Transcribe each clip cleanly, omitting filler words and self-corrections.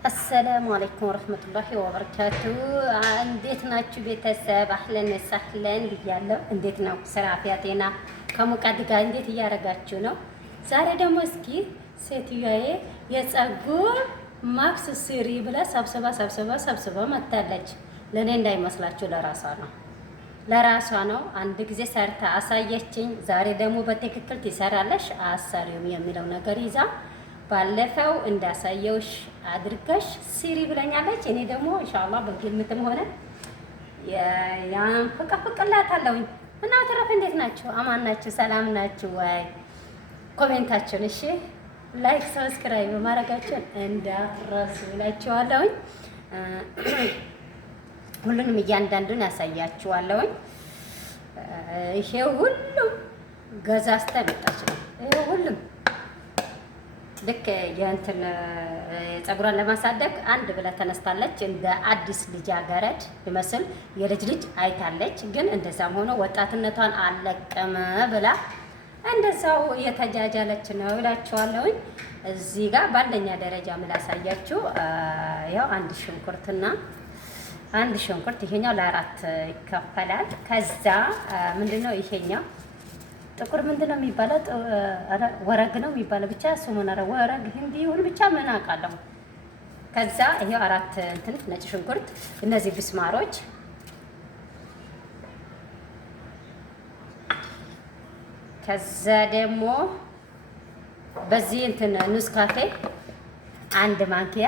አሰላሙ አለይኩም ወረህመቱላሂ ወበረካቱ። እንዴት ናችሁ ቤተሰብ? አህለን ሳህለን ብያለሁ። እንዴት ነው ስራ፣ አፍያ፣ ጤና ከሙቀት ጋር እንዴት እያደረጋችሁ ነው? ዛሬ ደግሞ እስኪ ሴትዮዬ የፀጉር ማክስ ስሪ ብላ ሰብስባ መታለች። ለእኔ እንዳይመስላችሁ ለራሷ ነው። አንድ ጊዜ ሰርታ አሳየችኝ። ዛሬ ደግሞ በትክክል ትሰራለሽ አሰሪውም የሚለው ነገር ይዛ ባለፈው እንዳሳየውሽ አድርገሽ ስሪ ብለኛለች። እኔ ደግሞ ኢንሻአላህ በግምትም ሆነ ያን ፍቅላታለሁኝ። እና ተረፈ እንዴት ናችሁ? አማን ናችሁ? ሰላም ናችሁ ወይ? ኮሜንታችሁን እሺ፣ ላይክ ሰብስክራይብ ማድረጋችሁን እንዳትረሱ እላችኋለሁኝ። ሁሉንም እያንዳንዱን ያሳያችኋለሁኝ። ይሄ ሁሉም ገዛዝታ መጣች ነው። ይሄ ሁሉም ልክ የእንትን ፀጉሯን ለማሳደግ አንድ ብላ ተነስታለች። እንደ አዲስ ልጃገረድ ይመስል የልጅ ልጅ አይታለች። ግን እንደዛም ሆኖ ወጣትነቷን አለቀመ ብላ እንደዛው እየተጃጃለች ነው እላችኋለሁኝ። እዚህ ጋር በአንደኛ ደረጃ ምላሳያችሁ ያው አንድ ሽንኩርት ይሄኛው ለአራት ይከፈላል። ከዛ ምንድነው ይሄኛው ጥቁር ምንድነው የሚባለው? ወረግ ነው የሚባለው። ብቻ ስሙን ወረግ hindi ይሁን ብቻ ምን አውቃለሁ። ከዛ ይሄው አራት እንትን ነጭ ሽንኩርት፣ እነዚህ ብስማሮች፣ ከዛ ደግሞ በዚህ እንትን ኑስካፌ አንድ ማንኪያ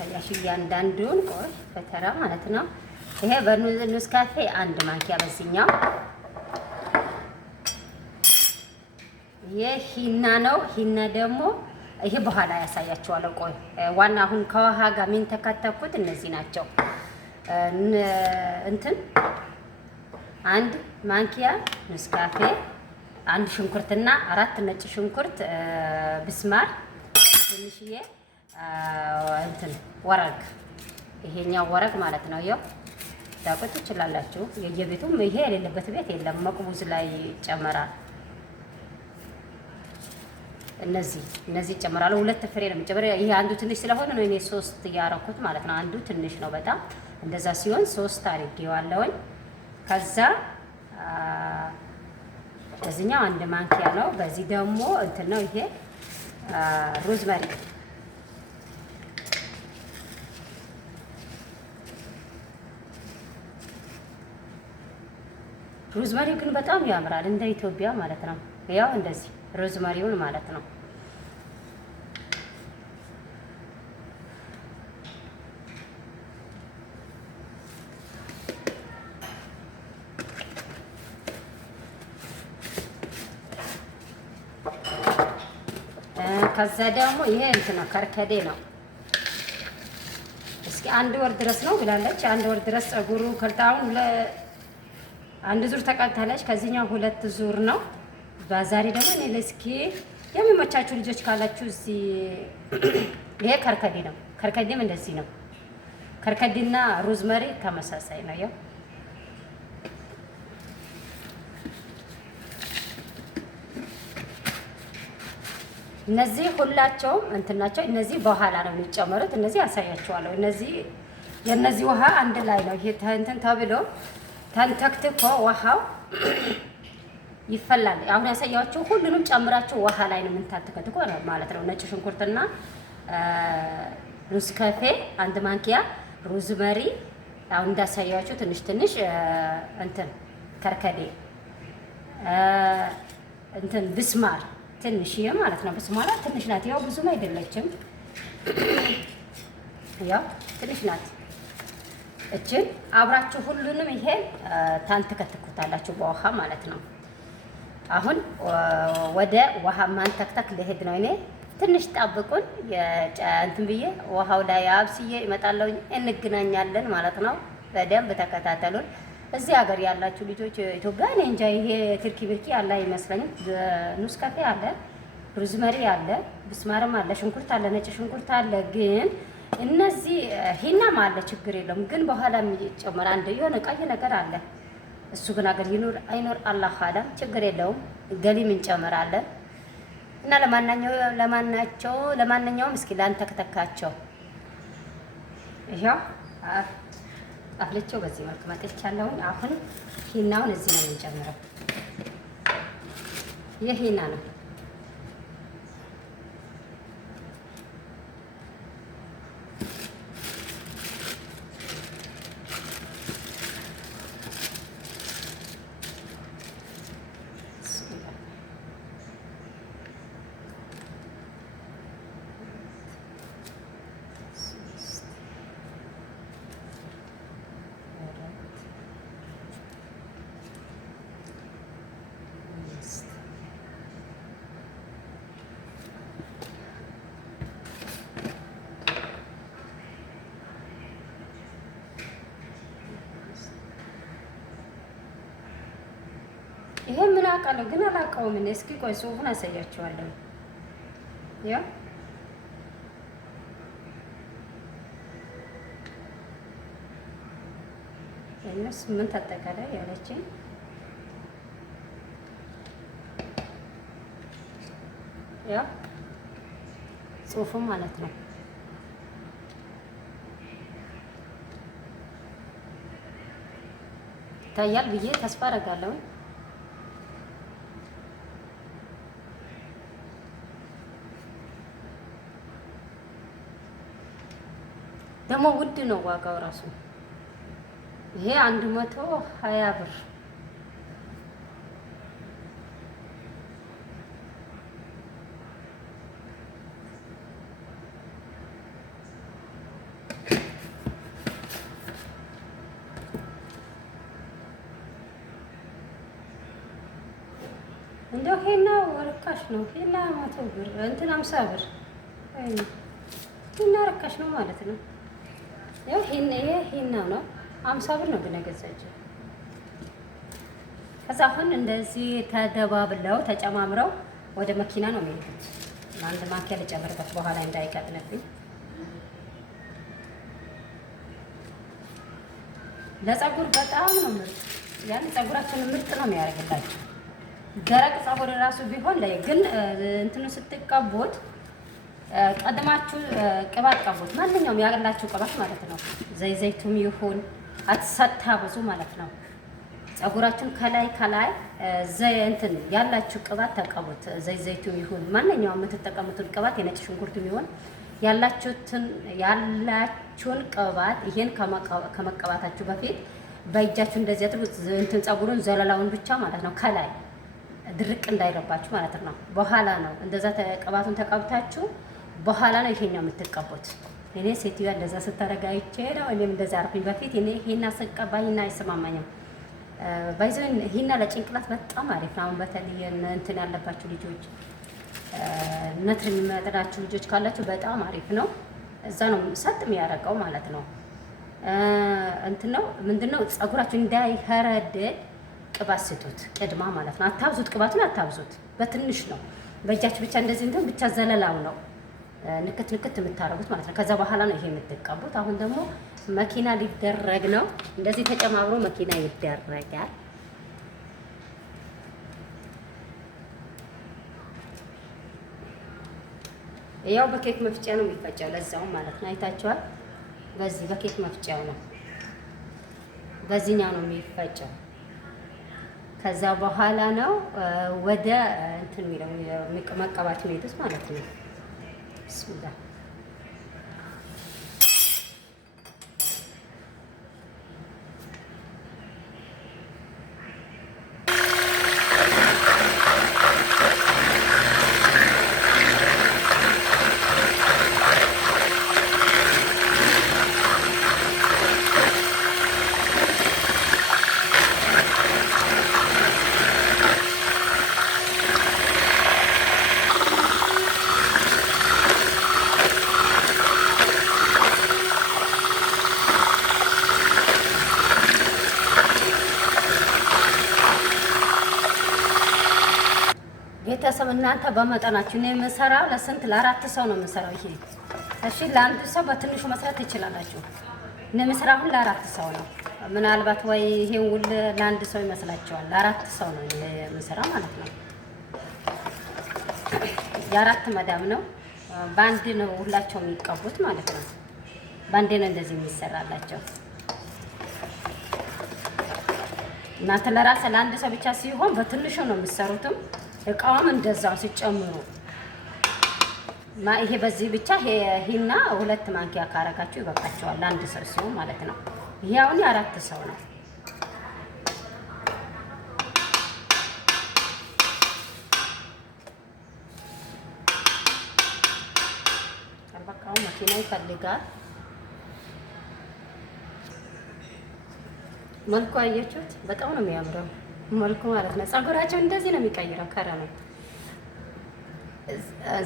ያሳያሽ እያንዳንዱን ቆይ ፈተራ ማለት ነው። ይሄ በኑስካፌ አንድ ማንኪያ በዚህኛው። ይሄ ሂና ነው። ሂና ደግሞ ይሄ በኋላ ያሳያችኋለሁ። ቆይ ዋና አሁን ከውሃ ጋር ምን ተከተኩት እነዚህ ናቸው። እንትን አንድ ማንኪያ ኑስካፌ፣ አንድ ሽንኩርትና አራት ነጭ ሽንኩርት ብስማር፣ ትንሽዬ እንትን ወረግ፣ ይሄኛው ወረግ ማለት ነው። ይኸው ታውቁት ትችላላችሁ። የየቤቱም ይሄ የሌለበት ቤት የለም። መቅቡዝ ላይ ይጨመራል። እነዚህ ይጨመራሉ። ሁለት ፍሬ ነው የሚጨመር። ይሄ አንዱ ትንሽ ስለሆነ ነው እኔ 3 ያረኩት ማለት ነው። አንዱ ትንሽ ነው በጣም። እንደዛ ሲሆን 3 አድርጌዋለሁኝ። ከዛ በዚህኛው አንድ ማንኪያ ነው። በዚህ ደግሞ እንትን ነው ይሄ ሮዝመሪ ሮዝመሪ ግን በጣም ያምራል እንደ ኢትዮጵያ ማለት ነው። ያው እንደዚህ ሮዝመሪውን ማለት ነው። ከዛ ደግሞ ይሄ እንትን ነው ከርከዴ ነው። እስኪ 1 ወር ድረስ ነው ብላለች። 1 ወር ድረስ ፀጉሩ ከልታውን አንድ ዙር ተቀልታለች። ከዚህኛው 2 ዙር ነው። በዛሬ ደግሞ እኔ ለስኪ የሚመቻችሁ ልጆች ካላችሁ እዚህ ይሄ ከርከዴ ነው። ከርከዴም እንደዚህ ነው። ከርከዴና ሮዝመሪ ተመሳሳይ ነው። ያው እነዚህ ሁላቸውም እንትን ናቸው። እነዚህ በኋላ ነው የሚጨመሩት። እነዚህ አሳያችኋለሁ። የነዚህ ውሃ አንድ ላይ ነው። ይሄ እንትን ተብሎ ተንተክትኮ ውሃው ይፈላል። አሁን ያሳያችሁ ሁሉንም ጨምራችሁ ውሃ ላይ ነው የምንታተከትኮ ማለት ነው። ነጭ ሽንኩርትና ኑስካፌ አንድ ማንኪያ፣ ሮዝመሪ አሁን እንዳሳያችሁ ትንሽ እንትን ከርከዴ እንትን ብስማር ትንሽዬ ማለት ነው። ብስማራ ትንሽ ናት። ያው ብዙም አይደለችም። ያው ትንሽ ናት። እችን አብራችሁ ሁሉንም ይሄ ታንተከትኩታላችሁ በውሃ ማለት ነው። አሁን ወደ ውሃ ማንተክተክ ልሄድ ነው። እኔ ትንሽ ጠብቁን። እንትን ብዬ ውሃው ላይ አብስዬ እመጣለሁ። እንገናኛለን ማለት ነው። በደንብ ተከታተሉን። እዚህ ሀገር ያላችሁ ልጆች ኢትዮጵያ እኔ እንጃ ይሄ ትርኪ ብርኪ ያለ አይመስለኝም። ኑስካፌ አለ፣ ሮዝመሪ አለ፣ ብስማርም አለ፣ ሽንኩርት አለ፣ ነጭ ሽንኩርት አለ። ግን እነዚህ ሂናም አለ ችግር የለውም ግን በኋላ የሚጨመር አንድ የሆነ ቀይ ነገር አለ። እሱ ግን አገር ይኖር አይኖር አላህ አለም ችግር የለውም። ገሊም እንጨምራለን እና ለማንኛውም እስኪ ላንተ ከተካቸው ይሄው አፍልቼው በዚህ መልክ መጥቻለሁ። አሁን ሂናውን እዚህ ነው የምንጨምረው። ይህ ሂና ነው። ይሄ ምን አውቃለሁ ግን አላውቀውም። እኔ እስኪ ቆይ ጽሑፉን አሳያችኋለሁ። ያው እነሱ ምን አጠቃላይ ያለችኝ ያው ጽሑፉ ማለት ነው። ይታያል ብዬ ተስፋ አደርጋለሁ። ደግሞ ውድ ነው ዋጋው ራሱ። ይሄ 120 ብር እንደው ሄና ወርካሽ ነው። ሄና 100 ብር እንትን 50 ብር ሄና ረካሽ ነው ማለት ነው። ያው ሄና ነው 50 ብር ነው ግን የገዛችው። ከዛ አሁን እንደዚህ ተደባብለው ተጨማምረው ወደ መኪና ነው የሚሄዱት። አንድ ማኪያ ልጨምርበት በኋላ እንዳይቀጥልብኝ። ለፀጉር በጣም ነው ምርጥ። ያን ፀጉራችንን ምርጥ ነው የሚያደርግላችሁ። ደረቅ ፀጉር ራሱ ቢሆን ላይ ግን እንትኑ ስትቀቡት ቀድማችሁ ቅባት ቀቡት። ማንኛውም ያላችሁ ቅባት ማለት ነው። ዘይቱም ይሁን አትሰታበዙ ማለት ነው። ፀጉራችሁን ከላይ እንትን ያላችሁ ቅባት ተቀቡት። ዘይቱም ይሁን ማንኛውም የምትጠቀሙትን ቅባት የነጭ ሽንኩርትም ይሁን ያላችሁን ቅባት ይሄን ከመቀባታችሁ በፊት በእጃችሁ እንደዚህ አጥቡት። እንትን ፀጉሩን ዘለላውን ብቻ ማለት ነው። ከላይ ድርቅ እንዳይረባችሁ ማለት ነው። በኋላ ነው እንደዛ ቅባቱን ተቀብታችሁ በኋላ ነው ይሄኛው የምትቀቡት። እኔ ሴትዮዋ እንደዛ ስታረጋይቼ ነው እኔም እንደዛ አርኩኝ። በፊት እኔ ሂና ስቀባኝና አይሰማማኝም። ባይዘን ሂና ለጭንቅላት በጣም አሪፍ ነው። አሁን በተለይ እንትን ያለባችሁ ልጆች ነትር የሚመጥናችሁ ልጆች ካላችሁ በጣም አሪፍ ነው። እዛ ነው ሰጥ የሚያረቀው ማለት ነው። እንትን ነው ምንድነው ፀጉራችሁ እንዳይከረደድ ቅባት ስጡት ቅድማ ማለት ነው። አታብዙት፣ ቅባቱን አታብዙት፣ በትንሽ ነው። በእጃችሁ ብቻ እንደዚህ እንትን ብቻ ዘለላው ነው ንክት የምታረጉት ማለት ነው። ከዛ በኋላ ነው ይሄ የምትቀቡት። አሁን ደግሞ መኪና ሊደረግ ነው። እንደዚህ ተጨማምሮ መኪና ይደረጋል። ያው በኬክ መፍጫ ነው የሚፈጨው ለዛው ማለት ነው። አይታችኋል። በዚህ በኬክ መፍጫው ነው፣ በዚህኛው ነው የሚፈጨው። ከዛ በኋላ ነው ወደ እንትን የሚለው መቀባት የሚሄዱት ማለት ነው። ቢስሚላህ ቤተሰብ እናንተ በመጠናችሁ ነው የምሰራው። ለስንት ለ4 ሰው ነው የምሰራው። ይሄ እሺ ለአንድ ሰው በትንሹ መስራት ትችላላችሁ። ለምስራ አሁን ለአራት ሰው ነው። ምናልባት ወይ ይሄን ውል ለአንድ ሰው ይመስላችኋል። ለአራት ሰው ነው የምስራ ማለት ነው። የአራት መዳም ነው። በአንድ ነው ሁላቸው የሚቀቡት ማለት ነው። በአንዴ ነው እንደዚህ የሚሰራላቸው። እናንተ ለራስ ለአንድ ሰው ብቻ ሲሆን በትንሹ ነው የሚሰሩትም። እቃውም እንደዛው ሲጨምሩ ይሄ በዚህ ብቻ ይሄና 2 ማንኪያ ካረጋችሁ ይበቃቸዋል ለአንድ ሰው ሲሆን ማለት ነው። ይሄ አሁን የአራት ሰው ነው። አልበቃው መኪና ይፈልጋል። መልኩ አያችሁት? በጣም ነው የሚያምረው መልኩ ማለት ነው። ፀጉራቸው እንደዚህ ነው የሚቀይረው። ከረ ነው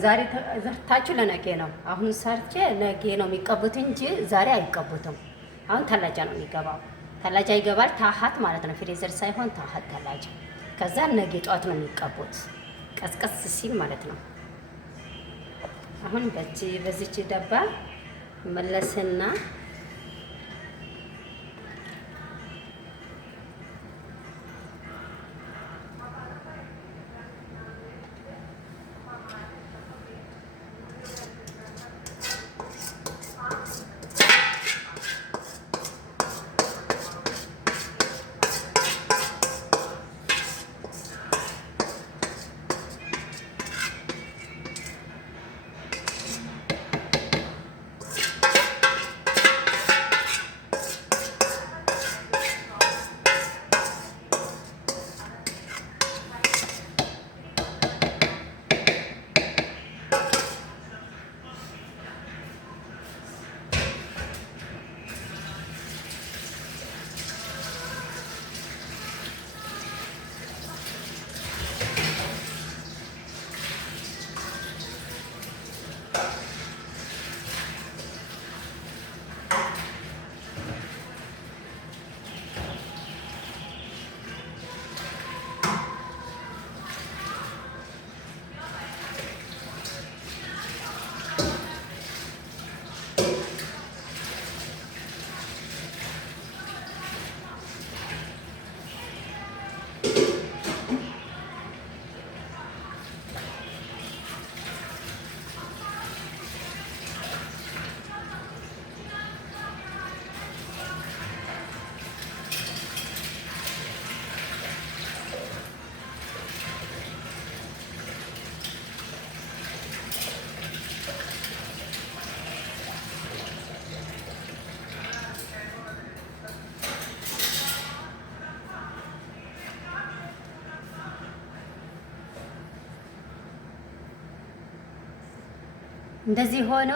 ዛሬ ዘርታችሁ ለነገ ነው። አሁን ሰርቼ ነገ ነው የሚቀቡት እንጂ ዛሬ አይቀቡትም። አሁን ተላጃ ነው የሚገባው። ተላጃ ይገባል። ታሀት ማለት ነው። ፍሬዘር ሳይሆን ታሀት ተላጃ። ከዛ ነገ ጧት ነው የሚቀቡት ቀስቀስ ሲል ማለት ነው። አሁን በዚች ደባ መለስና እንደዚህ ሆኖ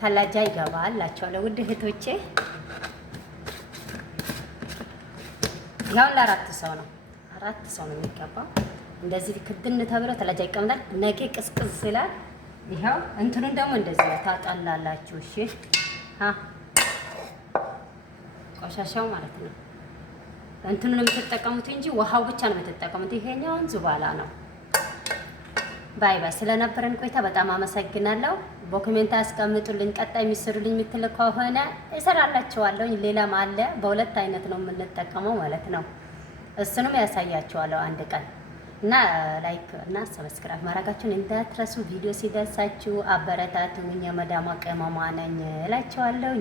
ተላጃ ይገባል እላቸዋለሁ ውድ እህቶቼ። ያው ለአራት ሰው ነው፣ 4 ሰው ነው የሚገባው። እንደዚህ ክድን ተብሎ ተላጃ ይቀመጣል። ነገ ቅዝቅዝ ይላል። ይኸው እንትኑን ደግሞ እንደዚህ ታጣላላችሁ። እሺ ቆሻሻው ማለት ነው። እንትኑን የምትጠቀሙት እንጂ ውሃው ብቻ ነው የምትጠቀሙት። ይሄኛውን ዙባላ ነው። ባይ ባይ። ስለነበረን ቆይታ በጣም አመሰግናለሁ። በኮሜንት አስቀምጡልኝ። ቀጣይ የሚሰሩልኝ የምትል ከሆነ እሰራላችኋለሁ። ሌላም አለ። በሁለት አይነት ነው የምንጠቀመው ማለት ነው። እሱንም ያሳያችኋለሁ አንድ ቀን እና ላይክ እና ሰብስክራይብ ማድረጋችሁን እንዳትረሱ። ቪዲዮ ሲደርሳችሁ አበረታቱኝ። የመዳሟ ቅመሟ ነኝ እላችኋለሁ።